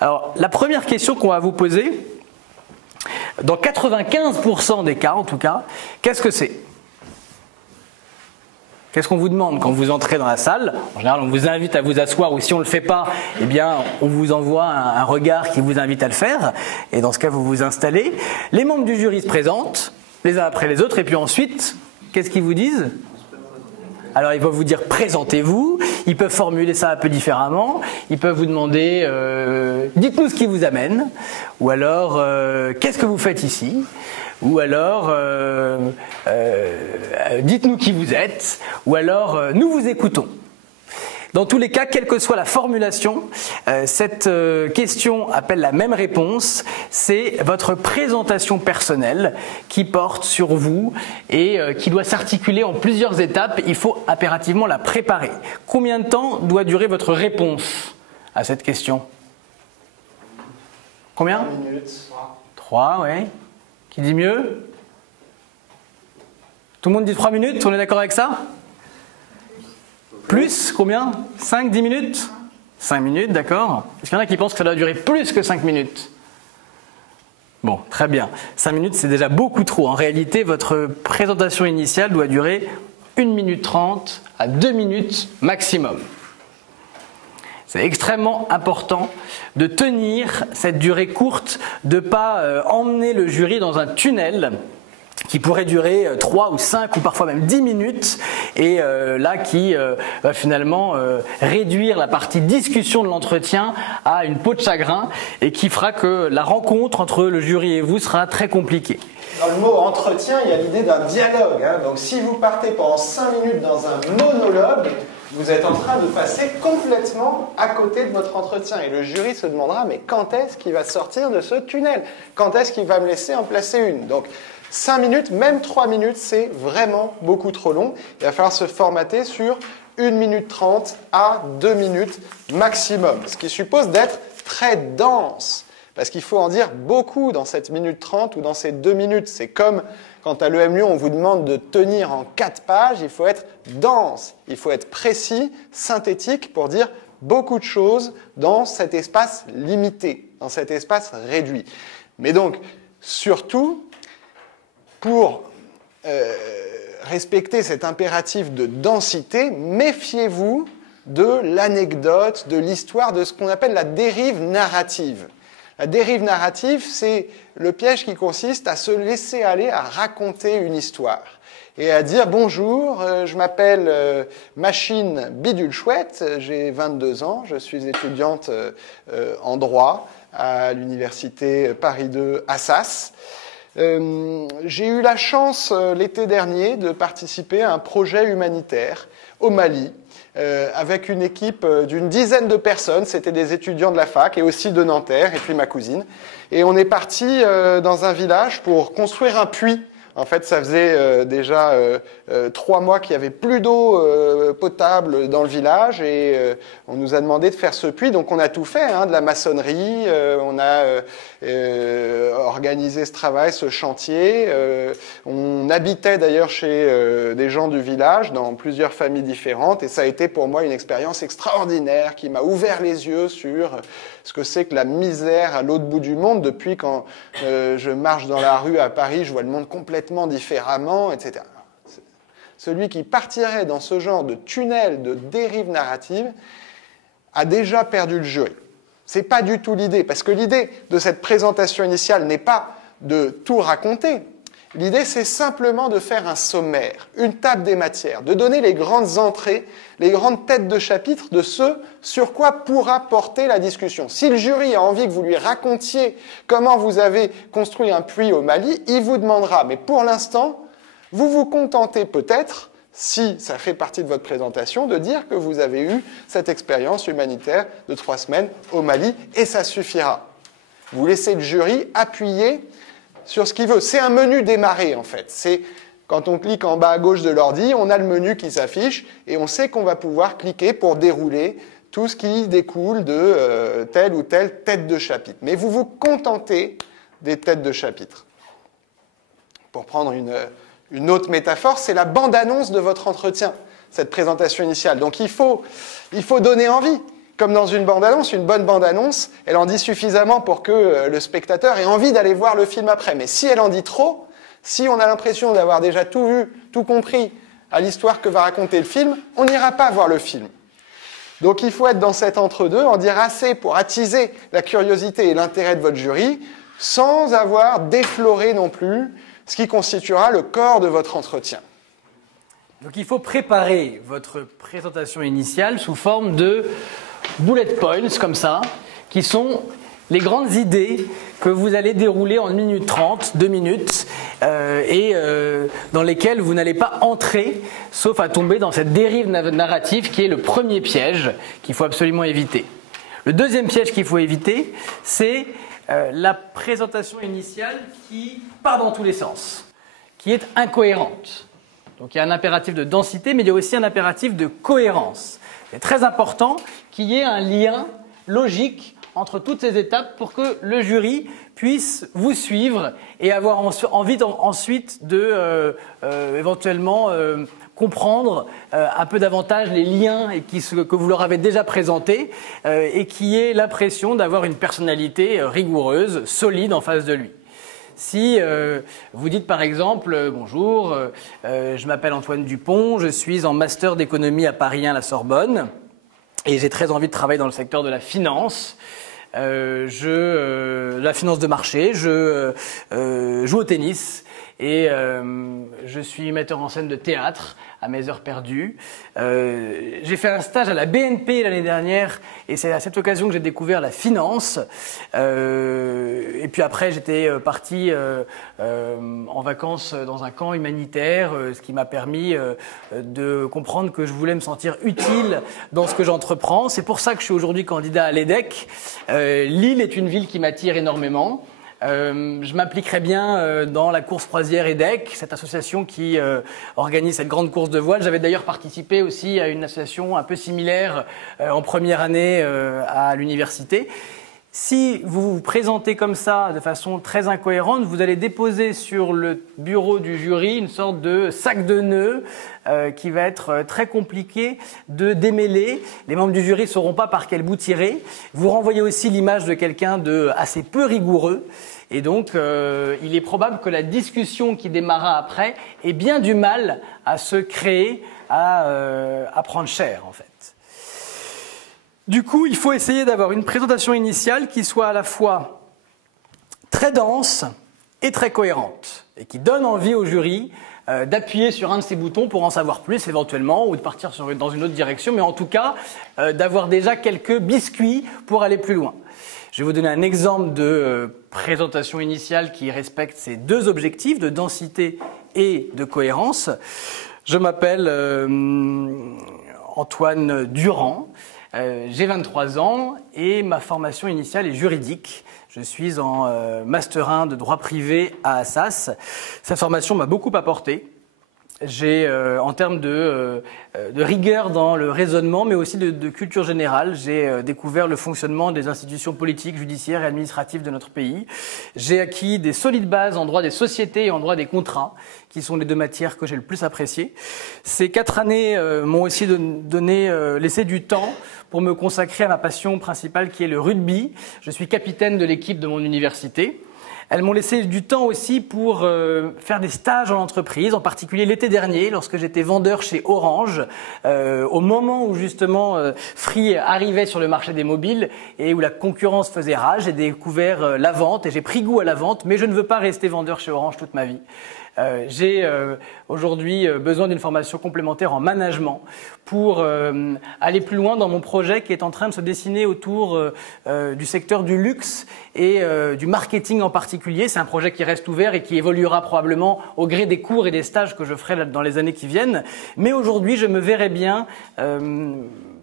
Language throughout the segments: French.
Alors, la première question qu'on va vous poser, dans 95% des cas en tout cas, qu'est-ce que c'est? Qu'est-ce qu'on vous demande quand vous entrez dans la salle? En général, on vous invite à vous asseoir ou si on ne le fait pas, eh bien, on vous envoie un regard qui vous invite à le faire. Et dans ce cas, vous vous installez. Les membres du jury se présentent, les uns après les autres. Et puis ensuite, qu'est-ce qu'ils vous disent? Alors, ils peuvent vous dire « présentez-vous ». Ils peuvent formuler ça un peu différemment. Ils peuvent vous demander « dites-nous ce qui vous amène ». Ou alors « qu'est-ce que vous faites ici ?» Ou alors dites-nous qui vous êtes, ou alors nous vous écoutons. Dans tous les cas, quelle que soit la formulation, cette question appelle la même réponse, c'est votre présentation personnelle qui porte sur vous et qui doit s'articuler en plusieurs étapes. Il faut impérativement la préparer. Combien de temps doit durer votre réponse à cette question? Combien? 3 minutes. 3, oui. Qui dit mieux? Tout le monde dit 3 minutes, on est d'accord avec ça? Plus, combien? 5, 10 minutes? 5 minutes, d'accord. Est-ce qu'il y en a qui pensent que ça doit durer plus que 5 minutes? Bon, très bien. 5 minutes, c'est déjà beaucoup trop. En réalité, votre présentation initiale doit durer 1 minute 30 à 2 minutes maximum. C'est extrêmement important de tenir cette durée courte, de ne pas emmener le jury dans un tunnel qui pourrait durer 3 ou 5 ou parfois même 10 minutes et là qui va finalement réduire la partie discussion de l'entretien à une peau de chagrin et qui fera que la rencontre entre le jury et vous sera très compliquée. Dans le mot entretien, il y a l'idée d'un dialogue. Donc si vous partez pendant 5 minutes dans un monologue, vous êtes en train de passer complètement à côté de votre entretien. Et le jury se demandera, mais quand est-ce qu'il va sortir de ce tunnel? Quand est-ce qu'il va me laisser en placer une? Donc 5 minutes, même 3 minutes, c'est vraiment beaucoup trop long. Il va falloir se formater sur 1 minute 30 à 2 minutes maximum. Ce qui suppose d'être très dense. Parce qu'il faut en dire beaucoup dans cette minute 30 ou dans ces 2 minutes. C'est comme quand à l'EM Lyon, on vous demande de tenir en 4 pages, il faut être dense, il faut être précis, synthétique pour dire beaucoup de choses dans cet espace limité, dans cet espace réduit. Mais donc, surtout, pour respecter cet impératif de densité, méfiez-vous de l'anecdote, de l'histoire, de ce qu'on appelle la dérive narrative. La dérive narrative, c'est le piège qui consiste à se laisser aller à raconter une histoire et à dire « Bonjour, je m'appelle Machine Bidule Chouette, j'ai 22 ans, je suis étudiante en droit à l'université Paris 2 Assas. J'ai eu la chance l'été dernier de participer à un projet humanitaire au Mali avec une équipe d'une dizaine de personnes. C'était des étudiants de la fac et aussi de Nanterre et puis ma cousine. Et on est parti dans un village pour construire un puits. En fait, ça faisait déjà 3 mois qu'il n'y avait plus d'eau potable dans le village et on nous a demandé de faire ce puits. Donc on a tout fait, hein, de la maçonnerie, on a organisé ce travail, ce chantier. On habitait d'ailleurs chez des gens du village, dans plusieurs familles différentes. Et ça a été pour moi une expérience extraordinaire qui m'a ouvert les yeux sur ce que c'est que la misère à l'autre bout du monde. Depuis quand je marche dans la rue à Paris, je vois le monde complètement différemment, etc. Celui qui partirait dans ce genre de tunnel de dérive narrative a déjà perdu le jury. Ce n'est pas du tout l'idée, parce que l'idée de cette présentation initiale n'est pas de tout raconter. L'idée, c'est simplement de faire un sommaire, une table des matières, de donner les grandes entrées, les grandes têtes de chapitre de ce sur quoi pourra porter la discussion. Si le jury a envie que vous lui racontiez comment vous avez construit un puits au Mali, il vous demandera. Mais pour l'instant, vous vous contentez peut-être, si ça fait partie de votre présentation, de dire que vous avez eu cette expérience humanitaire de 3 semaines au Mali, et ça suffira. Vous laissez le jury appuyer sur ce qu'il veut. C'est un menu démarré, en fait. C'est quand on clique en bas à gauche de l'ordi, on a le menu qui s'affiche et on sait qu'on va pouvoir cliquer pour dérouler tout ce qui découle de telle ou telle tête de chapitre. Mais vous vous contentez des têtes de chapitre. Pour prendre une autre métaphore, c'est la bande-annonce de votre entretien, cette présentation initiale. Donc il faut donner envie. comme dans une bande-annonce, une bonne bande-annonce, elle en dit suffisamment pour que le spectateur ait envie d'aller voir le film après. Mais si elle en dit trop, si on a l'impression d'avoir déjà tout vu, tout compris à l'histoire que va raconter le film, on n'ira pas voir le film. Donc il faut être dans cet entre-deux, en dire assez pour attiser la curiosité et l'intérêt de votre jury, sans avoir défloré non plus ce qui constituera le corps de votre entretien. Donc il faut préparer votre présentation initiale sous forme de bullet points, comme ça, qui sont les grandes idées que vous allez dérouler en 1 minute 30, 2 minutes, dans lesquelles vous n'allez pas entrer, sauf à tomber dans cette dérive narrative qui est le premier piège qu'il faut absolument éviter. Le deuxième piège qu'il faut éviter, c'est la présentation initiale qui part dans tous les sens, qui est incohérente. Donc il y a un impératif de densité, mais il y a aussi un impératif de cohérence. C'est très important qu'il y ait un lien logique entre toutes ces étapes pour que le jury puisse vous suivre et avoir envie ensuite de éventuellement comprendre un peu davantage les liens que vous leur avez déjà présentés et qui ait l'impression d'avoir une personnalité rigoureuse, solide en face de lui. Si vous dites par exemple « Bonjour, je m'appelle Antoine Dupont, je suis en master d'économie à Paris 1 à la Sorbonne et j'ai très envie de travailler dans le secteur de la finance. La finance de marché, je joue au tennis et je suis metteur en scène de théâtre à mes heures perdues. J'ai fait un stage à la BNP l'année dernière et c'est à cette occasion que j'ai découvert la finance. Et puis après, j'étais parti en vacances dans un camp humanitaire, ce qui m'a permis de comprendre que je voulais me sentir utile dans ce que j'entreprends. C'est pour ça que je suis aujourd'hui candidat à l'EDEC. Lille est une ville qui m'attire énormément. Je m'impliquerai bien dans la course croisière EDEC, cette association qui organise cette grande course de voile. J'avais d'ailleurs participé aussi à une association un peu similaire en première année à l'université. Si vous vous présentez comme ça de façon très incohérente, vous allez déposer sur le bureau du jury une sorte de sac de nœuds qui va être très compliqué de démêler. Les membres du jury ne sauront pas par quel bout tirer. Vous renvoyez aussi l'image de quelqu'un de assez peu rigoureux. Et donc, il est probable que la discussion qui démarrera après ait bien du mal à se créer, à prendre cher en fait. Du coup, il faut essayer d'avoir une présentation initiale qui soit à la fois très dense et très cohérente et qui donne envie au jury d'appuyer sur un de ces boutons pour en savoir plus éventuellement ou de partir dans une autre direction, mais en tout cas d'avoir déjà quelques biscuits pour aller plus loin. Je vais vous donner un exemple de présentation initiale qui respecte ces deux objectifs de densité et de cohérence. Je m'appelle Antoine Durand. J'ai 23 ans et ma formation initiale est juridique. Je suis en Master 1 de droit privé à Assas. Cette formation m'a beaucoup apporté. J'ai, en termes de rigueur dans le raisonnement, mais aussi de culture générale, j'ai découvert le fonctionnement des institutions politiques, judiciaires et administratives de notre pays. J'ai acquis des solides bases en droit des sociétés et en droit des contrats, qui sont les deux matières que j'ai le plus appréciées. Ces 4 années m'ont aussi laissé du temps pour me consacrer à ma passion principale qui est le rugby. Je suis capitaine de l'équipe de mon université. Elles m'ont laissé du temps aussi pour faire des stages en entreprise, en particulier l'été dernier, lorsque j'étais vendeur chez Orange, au moment où justement Free arrivait sur le marché des mobiles et où la concurrence faisait rage. J'ai découvert la vente et j'ai pris goût à la vente, mais je ne veux pas rester vendeur chez Orange toute ma vie. J'ai aujourd'hui besoin d'une formation complémentaire en management pour aller plus loin dans mon projet qui est en train de se dessiner autour du secteur du luxe et du marketing en particulier. C'est un projet qui reste ouvert et qui évoluera probablement au gré des cours et des stages que je ferai dans les années qui viennent. Mais aujourd'hui, je me verrais bien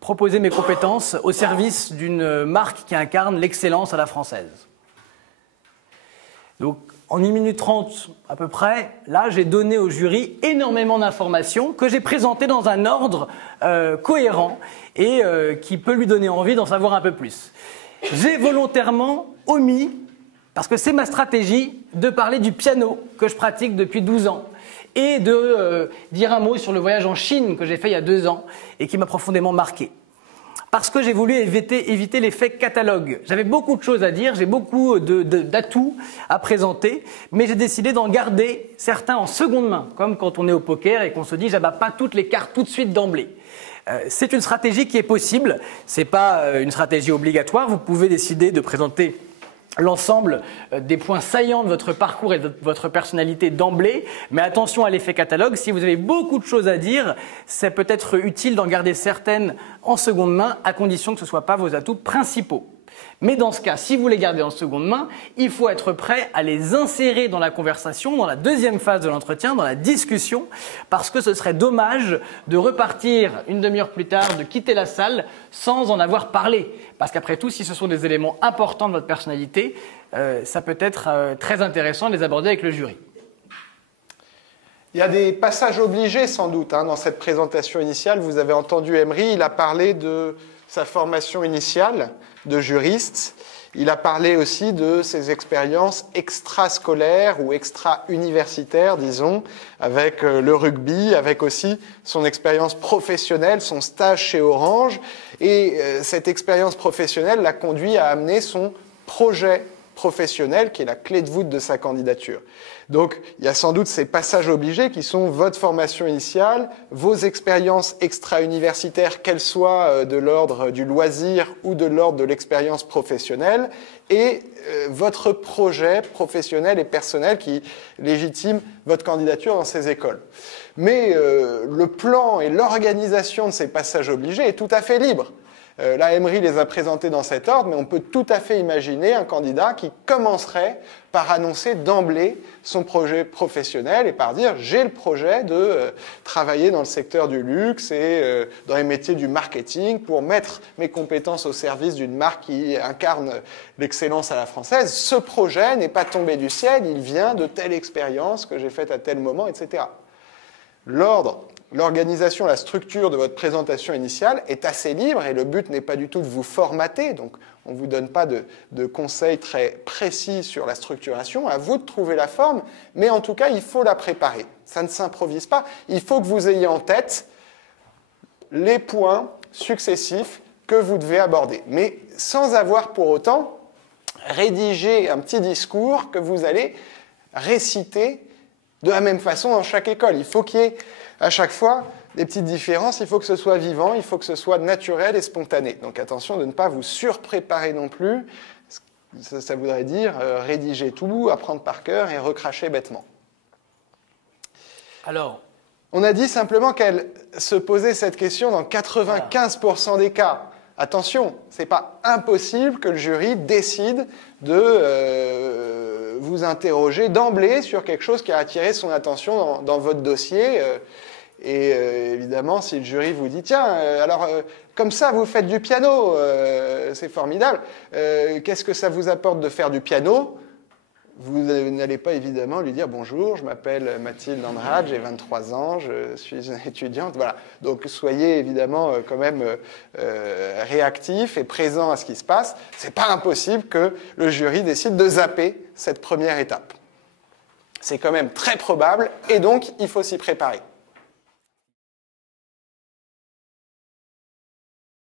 proposer mes compétences au service d'une marque qui incarne l'excellence à la française. Donc, en 1 minute 30 à peu près, là, j'ai donné au jury énormément d'informations que j'ai présentées dans un ordre cohérent et qui peut lui donner envie d'en savoir un peu plus. J'ai volontairement omis, parce que c'est ma stratégie, de parler du piano que je pratique depuis 12 ans et de dire un mot sur le voyage en Chine que j'ai fait il y a 2 ans et qui m'a profondément marqué. Parce que j'ai voulu éviter l'effet catalogue. J'avais beaucoup de choses à dire, j'ai beaucoup d'atouts à présenter, mais j'ai décidé d'en garder certains en seconde main, comme quand on est au poker et qu'on se dit j'abats pas toutes les cartes tout de suite d'emblée. C'est une stratégie qui est possible, c'est pas une stratégie obligatoire, vous pouvez décider de présenter l'ensemble des points saillants de votre parcours et de votre personnalité d'emblée, mais attention à l'effet catalogue, si vous avez beaucoup de choses à dire, c'est peut-être utile d'en garder certaines en seconde main, à condition que ce ne soient pas vos atouts principaux. Mais dans ce cas, si vous les gardez en seconde main, il faut être prêt à les insérer dans la conversation, dans la deuxième phase de l'entretien, dans la discussion, parce que ce serait dommage de repartir une demi-heure plus tard, de quitter la salle sans en avoir parlé. Parce qu'après tout, si ce sont des éléments importants de votre personnalité, ça peut être très intéressant de les aborder avec le jury. Il y a des passages obligés sans doute dans cette présentation initiale. Vous avez entendu Emery, il a parlé de sa formation initiale de juriste. Il a parlé aussi de ses expériences extrascolaires ou extra-universitaires, disons, avec le rugby, avec aussi son expérience professionnelle, son stage chez Orange. Et cette expérience professionnelle l'a conduit à amener son projet professionnel, qui est la clé de voûte de sa candidature. Donc, il y a sans doute ces passages obligés qui sont votre formation initiale, vos expériences extra-universitaires, qu'elles soient de l'ordre du loisir ou de l'ordre de l'expérience professionnelle, et votre projet professionnel et personnel qui légitime votre candidature dans ces écoles. Mais le plan et l'organisation de ces passages obligés est tout à fait libre. Là, Emery les a présentés dans cet ordre, mais on peut tout à fait imaginer un candidat qui commencerait par annoncer d'emblée son projet professionnel et par dire « j'ai le projet de travailler dans le secteur du luxe et dans les métiers du marketing pour mettre mes compétences au service d'une marque qui incarne l'excellence à la française. Ce projet n'est pas tombé du ciel, il vient de telle expérience que j'ai faite à tel moment, etc. » L'ordre, l'organisation, la structure de votre présentation initiale est assez libre et le but n'est pas du tout de vous formater, donc on ne vous donne pas de conseils très précis sur la structuration, à vous de trouver la forme, mais en tout cas, il faut la préparer. Ça ne s'improvise pas, il faut que vous ayez en tête les points successifs que vous devez aborder, mais sans avoir pour autant rédigé un petit discours que vous allez réciter de la même façon dans chaque école. Il faut qu'il y ait à chaque fois des petites différences, il faut que ce soit vivant, il faut que ce soit naturel et spontané. Donc attention de ne pas vous surpréparer non plus, ça voudrait dire rédiger tout, apprendre par cœur et recracher bêtement. Alors, on a dit simplement qu'elle se posait cette question dans 95% des cas. Attention, ce n'est pas impossible que le jury décide de vous interroger d'emblée sur quelque chose qui a attiré son attention dans votre dossier. Et évidemment, si le jury vous dit « Tiens, alors comme ça, vous faites du piano, c'est formidable. Qu'est-ce que ça vous apporte de faire du piano ?» Vous n'allez pas évidemment lui dire « Bonjour, je m'appelle Mathilde Andrade, j'ai 23 ans, je suis étudiante. » Voilà. Donc soyez évidemment quand même réactif et présent à ce qui se passe. Ce n'est pas impossible que le jury décide de zapper cette première étape. C'est quand même très probable et donc il faut s'y préparer.